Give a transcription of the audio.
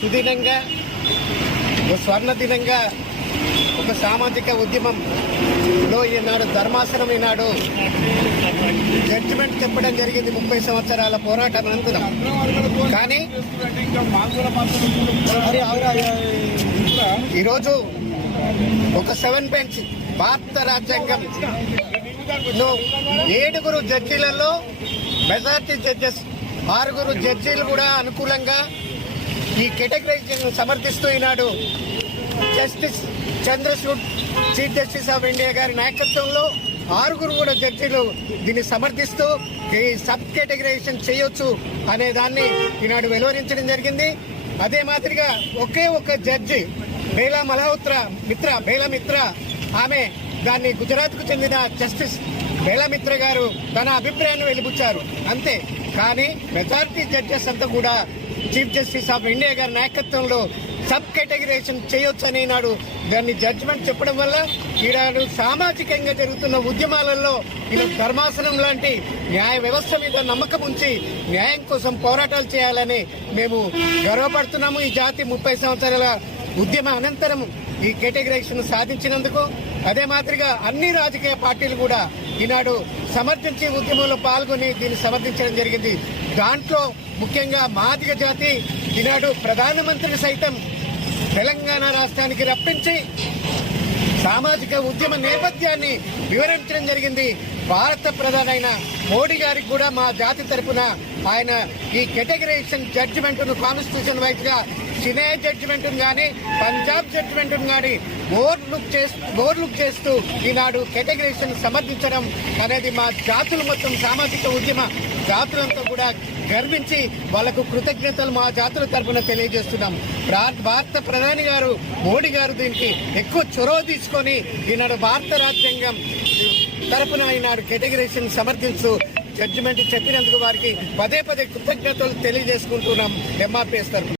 సుదినంగా స్వర్ణ దినంగా ఒక సామాజిక ఉద్యమంలో ఈనాడు ధర్మాసనం ఈనాడు జడ్జిమెంట్ చెప్పడం జరిగింది 30 సంవత్సరాల పోరాటం అనంతరం. కానీ ఈరోజు ఒక 7 బెంచ్ భారత రాజ్యాంగం 7 జడ్జీలలో మెజార్టీ జడ్జెస్ 6 జడ్జీలు కూడా అనుకూలంగా ఈ కేటగిరైజేషన్ సమర్థిస్తూ ఈనాడు justice Chandrachud chief justice of India గారి నాయకత్వంలో 6 కూడా జడ్జీలు దీన్ని సమర్థిస్తూ ఈ సబ్ కేటగిరైజేషన్ చేయొచ్చు అనే దాన్ని ఈనాడు వెలువరించడం జరిగింది. అదే మాదిరిగా ఒకే ఒక జడ్జి బేలా మిత్ర ఆమె దాన్ని గుజరాత్ కు చెందిన జస్టిస్ బేలా మిత్ర గారు తన అభిప్రాయాన్ని వెలిబుచ్చారు అంతే. కానీ మెజారిటీ జడ్జెస్ అంతా కూడా చీఫ్ జస్టిస్ ఆఫ్ ఇండియా గారి నాయకత్వంలో సబ్ కేటగిరైజేషన్ చేయొచ్చని నాడు దాన్ని జడ్జిమెంట్ చెప్పడం వల్ల ఈనాడు సామాజికంగా జరుగుతున్న ఉద్యమాలలో ఇలా ధర్మాసనం లాంటి న్యాయ వ్యవస్థ మీద నమ్మకం ఉంచి న్యాయం కోసం పోరాటాలు చేయాలని మేము గర్వపడుతున్నాము. ఈ జాతి 30 సంవత్సరాల ఉద్యమ అనంతరం ఈ కేటగిరైజేషన్ సాధించినందుకు అదే మాదిరిగా అన్ని రాజకీయ పార్టీలు కూడా ఈనాడు సమర్థించి ఉద్యమంలో పాల్గొని దీన్ని సమర్థించడం జరిగింది. దాంట్లో ముఖ్యంగా మాదిగ జాతి ఈనాడు ప్రధానమంత్రిని సైతం తెలంగాణ రాష్ట్రానికి రప్పించి సామాజిక ఉద్యమ నేపథ్యాన్ని వివరించడం జరిగింది. భారత ప్రధానైన మోడీ గారికి కూడా మా జాతి తరఫున ఆయన ఈ కేటగిరైజేషన్ జడ్జిమెంట్ ను కాన్స్టిట్యూషన్ వైజ్ గా చినే జడ్జిమెంట్ గానీ పంజాబ్ జడ్జిమెంట్ గానీ ఓవర్లుక్ చేస్తూ ఈనాడు కేటగిరైజేషన్ సమర్థించడం అనేది మా జాతులు మొత్తం సామాజిక ఉద్యమ జాతులంతా కూడా గర్వించి వాళ్లకు కృతజ్ఞతలు మా జాతుల తరఫున తెలియజేస్తున్నాం. భారత ప్రధాని గారు మోడీ గారు దీనికి ఎక్కువ చొరవ తీసుకొని ఈనాడు భారత రాజ్యాంగం తరఫున ఈనాడు కేటగిరైజేషన్ సమర్థించు జడ్జిమెంట్ చెప్పినందుకు వారికి పదే కృతజ్ఞతలు తెలియజేసుకుంటున్నాం ఎంఆర్పీఎస్ తరఫున.